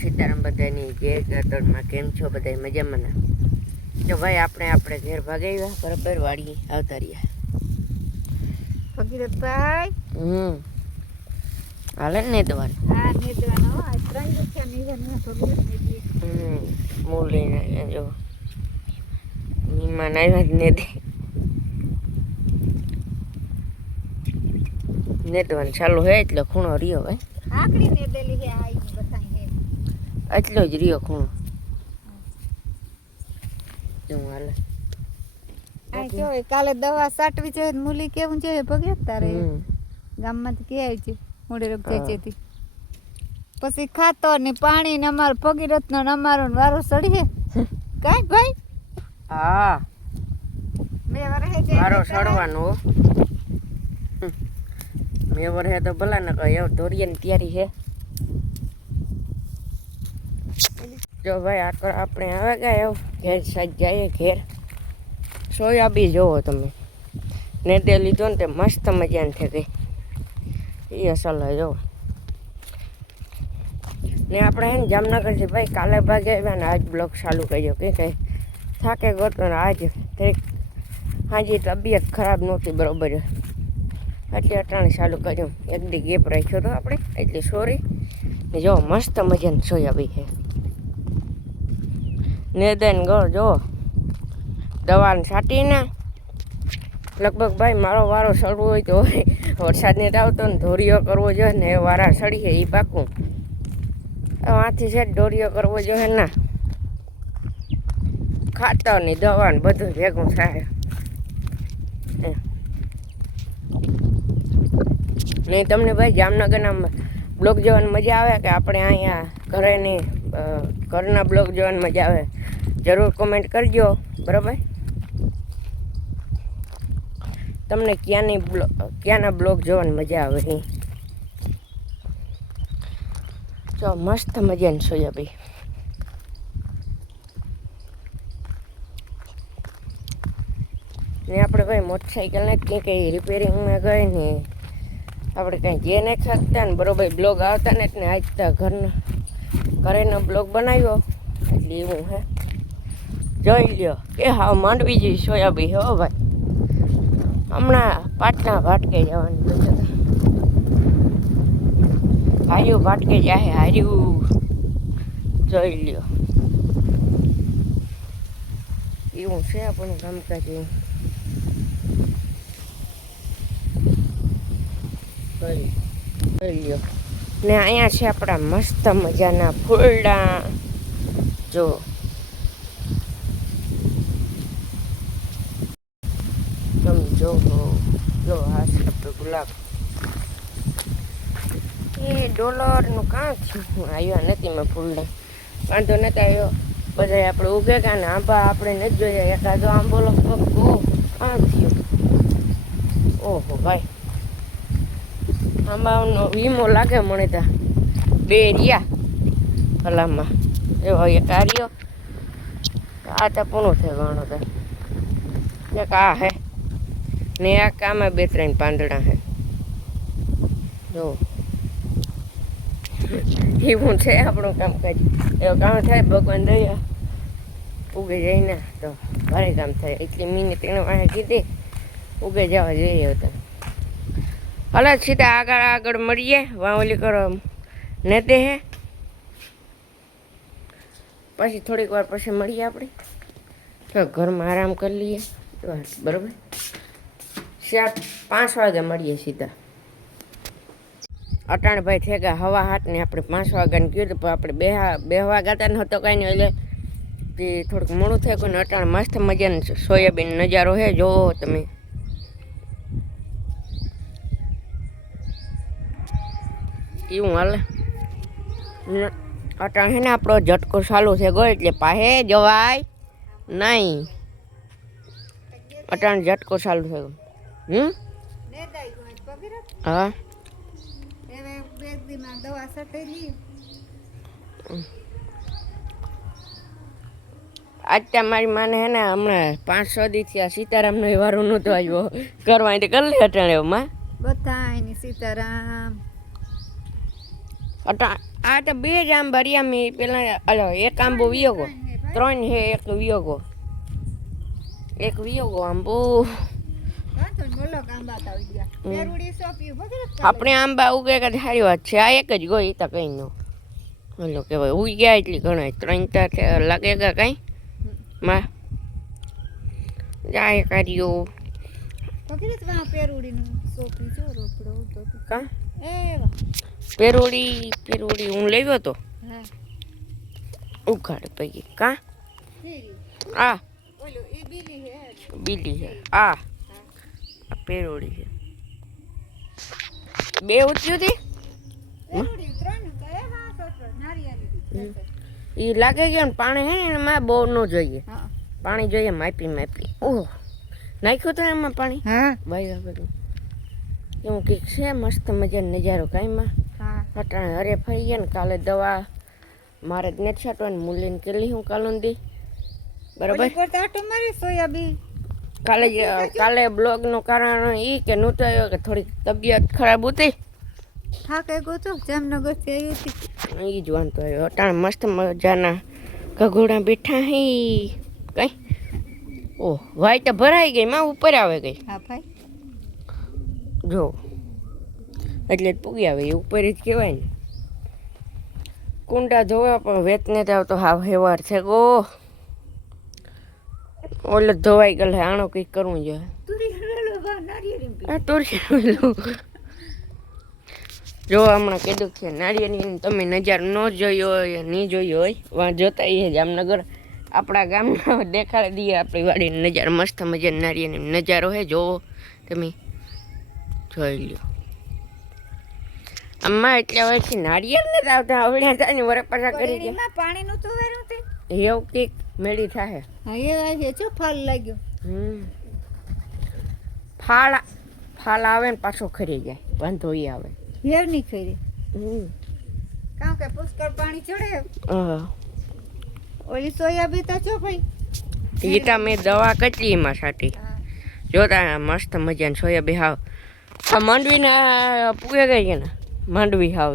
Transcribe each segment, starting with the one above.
સીતારામ બધાની જય ગતરમાં કેમ છો બધા મજામાં ના? તો ભાઈ આપણે ઘેર ભાગાવ્યા બરાબર વાડી આવતા રહ્યા. ભગીરથભાઈ હાલે ને તમારે? હા નેદવાનો આ 3 રૂપિયા નીવનમાં ભગીરથ નેદી. મૂળ લઈને જો મહેમાન આવ્યા જ ને નેદવાનું ચાલુ હે એટલે ખૂણો રહ્યો ભાઈ. આકડી નેદેલી હે આઈ બતાઈ હે. એટલો જ રહ્યો ખૂણો. જો હાલે. આ કેવો કાલે દવા સાટવી છે મૂલી કેવું છે ભગીરથ તારે ગામમાંથી કે આવી છે મોડે રોગ ચેચેથી પછી ખાતર ને પાણી ને અમાર ભગીરથ નો અમારો વારો સડી હે કાઈ ભાઈ. હા મે વરહે જે વારો સડવાનો મેં વરહે તો ભલા ન કહે એવું ધોરિયાની તૈયારી છે. જો ભાઈ આપણે આવે ગયા એવું ઘેર સાજ જઈએ ઘેર. સોયાબી જોવો તમે નેદે લીધો ને તે મસ્ત મજાની થઈ ગઈ એ અસલ જોવો ને આપણે હે ને જામનગરથી ભાઈ કાલે ભાગે આવ્યા ને આજ બ્લોગ ચાલુ કર્યો કે કંઈ થાકે ગયો ને આજ કંઈક હાજી તબિયત ખરાબ નહોતી બરાબર એટલે અટાણે ચાલુ કર્યું. એક દી ગેપ રાખ્યો હતો આપણે એટલે સોરી ને જો મસ્ત મજાની સોયાબી છે નેદેન ગો જો દવાને છાંટીને લગભગ ભાઈ મારો વારો સડવો હોય તો વરસાદ ને આવતો ને ધોરીઓ કરવો જોઈએ ને એ વારા સડીએ એ પાકું આથી છે દોરીઓ કરવો જોઈએ ના ખાતર ની દવા ને બધું ભેગું થાય ને તમને ભાઈ જામનગરના બ્લોગ જોવાની મજા આવે કે આપણે અહીંયા ઘરના બ્લોગ જોવાની મજા આવે જરૂર કોમેન્ટ કરજો બરાબર. તમને ક્યાંના બ્લોગ જોવાની મજા આવે એ જો મસ્ત મજાની સોયાબી ને આપણે ભાઈ મોટરસાઇકલને ક્યાંય રિપેરિંગમાં ગઈ ને આપણે કાંઈ જે નહીં ખાતા ને બરાબર બ્લોગ આવતા ને એટલે આજ તો ઘરેનો બ્લોગ બનાવ્યો એટલે એવું હે જોઈ લ્યો કે હા માંડવી જેવી સોયાબી હે હો ભાઈ. હમણાં પાટણા ભાટકે જવાનું હાર્યું ભાટકે જાય હાર્યું જોઈ લ્યો એવું છે આપણું કામકાજ એવું જોઈ લ્યો. ને અહીંયા છે આપણા મસ્ત મજાના ફૂલડા જો જો આ છે આપણે ગુલાબ એ ડોલરનું કાં થયું આવ્યા નથી મેં ફૂલડા વાંધો નથી આવ્યો બધા આપણે ઉગે કાં ને આંબા આપણે નથી જોયા એકાદો આંબો લગભગ કાં થયું ઓહો ભાઈ આંબાનો વીમો લાગે મને ત્યાં બે રહ્યા કલામાં એવો એક આ રહ્યો આ તો પૂરું થાય ગણો તો એક આ હે ને આ કામાં 2-3 પાંદડા હે જો એવું છે આપણું કામકાજ એવું કામ થાય ભગવાન દયા ઉગે જાય ને તો ભારે કામ થાય એટલી મિનિટ એને પાસે કીધી ઉગે જવા જોઈએ હતા. હાલો સીધા આગળ મળીએ વાવલી કરો ને તે હે પછી થોડીક વાર પછી મળીએ આપણે તો ઘરમાં આરામ કરી લઈએ બરાબર. 5 વાગે મળીએ સીધા. અટાણ ભાઈ થઈ ગયા 7:30 ને આપણે 5 વાગ્યાને કીધું પણ આપણે બેહવા ગાતા નહોતો કાંઈ નહીં એટલે થોડુંક મોડું થઈ ગયું ને અટાણ મસ્ત મજાનો સોયાબીન નજારો છે જોવો તમે એવું હાલે. અટાણ છે ને આપણો ઝટકો ચાલુ થઈ ગયો એટલે પાસે જવાય નહીં. અટાણ ઝટકો ચાલુ થયો હા આજ ત્યાં મારી માને હે ને હમણાં 5-6 દી આ સીતારામનો વારો નહોતો આવ્યો કરવા કરી લે અટાણે માં બધાય સીતારામ આ તો બે જ આંબા રહ્યા મેં પેલા અલો એક આંબો વિયોગો 3 હે એક વિયોગો આંબો આપણે આંબા ઉગે કે સારી વાત છે આ એક જ ગઈ તો કઈ નો ઓલો કહેવાય ઉઈ ગયા એટલી ઘણા 3 તો લાગે કે કઈ માં જાય કર્યો કા પેરુડી હું લેવ્યો તો ઉખાડ પૈકી કા આ બીલી છે આ પેરુડી છે બે ઉઠ્યું હતી એ લાગે કે પાણી હે ને એમાં બહુ ન જોઈએ પાણી જોઈએ માપી ઓહ નાખ્યું તો એમાં પાણી હા ભાઈ બધું એવું કંઈક છે મસ્ત મજાનો નજારો કાંઈમાં અટાણે હરે ફરી ગયા ને કાલે દવા મારે જ નથી છાંટવાની મૂલીને કેલી હું કાલુંદી બરાબર કાલે બ્લોગનું કારણ એ કે નહોતો આવ્યો કે થોડીક તબિયત ખરાબ હતી હા કઈ ગોતો જામનગર થી એ જ વાંધો આવ્યો અટાણે મસ્ત મજાના ગઘોડા બેઠા હે કઈ ઓહ વાય તો ભરાઈ ગઈ માં ઉપર આવે ગઈ હા ભાઈ જો એટલે જ પૂગી આવે એ ઉપર જ કહેવાય ને કુંડા ધોવા પણ વેચને તો આવતો હા હેવાર છે ગો ઓલે ધોવાઈ ગયેલ આણો કંઈક કરવું જોઈએ જો હમણાં કીધું છે નાળિયેરની તમે નજારો ન જોયો હોય નહીં જોયો હોય વાં જોતા એ જામનગર આપણા ગામના દેખાડી દઈએ આપણી વાડીનો નજારો મસ્ત મજાનો નાળિયેરનો નજારો હે જોવો તમે જોઈ લ્યો અમ્મા એટલા વર્ષથી નાળિયેર નથી આવતા આવડ્યા થાય ને વરે પાછા કરી ગયા પાણીનું તો વેરું તે એવું કંઈક મેળી થાય હા એ વાત છે ચો ફાલ લાગ્યો ફાલ આવે ને પાછો ખરી જાય વાંધો એ આવે હેર નહીં ખરી કામ કે પુષ્કળ પાણી ચડે ઓલી સોયાબીન તો છો ભાઈ ગીતા મેં દવા કેટલી એમાં છાંટી જોતા મસ્ત મજાની સોયાબીન હાવ આ માંડવીના પૂગે ગઈ છે ને માંડવી હાવ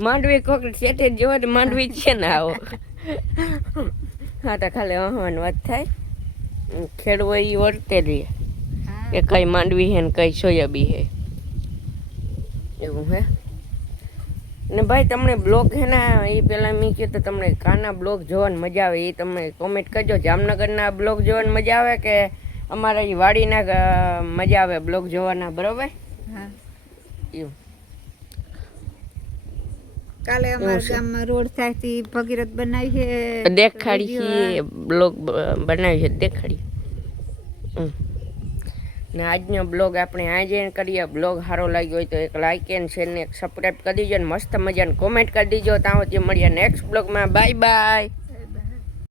માંડવી કોક સેટે જોવા તો માંડવી છે ને આવો હા તો ખાલી અહવાની વાત થાય ખેડવો એ વર્તે રહીએ કે કઈ માંડવી હે ને કઈ સોયાબી હે એવું હે ને ભાઈ તમને બ્લોગ હે ને એ પહેલાં મેં કહ્યું તો તમને કાના બ્લોગ જોવાની મજા આવે એ તમે કોમેન્ટ કરજો જામનગરના બ્લોગ જોવાની મજા આવે કે અમારા એ વાડીના મજા આવે બ્લોગ જોવાના બરોબર હા એવું કાલે અમારા ગામમાં રોડ થાયથી ભગીરથ બનાવી છે દેખાડી છે બ્લોગ બનાવી છે દેખાડી ને આજનો બ્લોગ આપણે આજે કરીએ બ્લોગ સારો લાગ્યો હોય તો એક લાઇક એન્ડ શેર ને એક સબસ્ક્રાઈબ કરી દીજો ને મસ્ત મજાને કોમેન્ટ કરી દીજો ત્યાં સુધી મળીએ નેક્સ્ટ બ્લોગમાં બાય બાય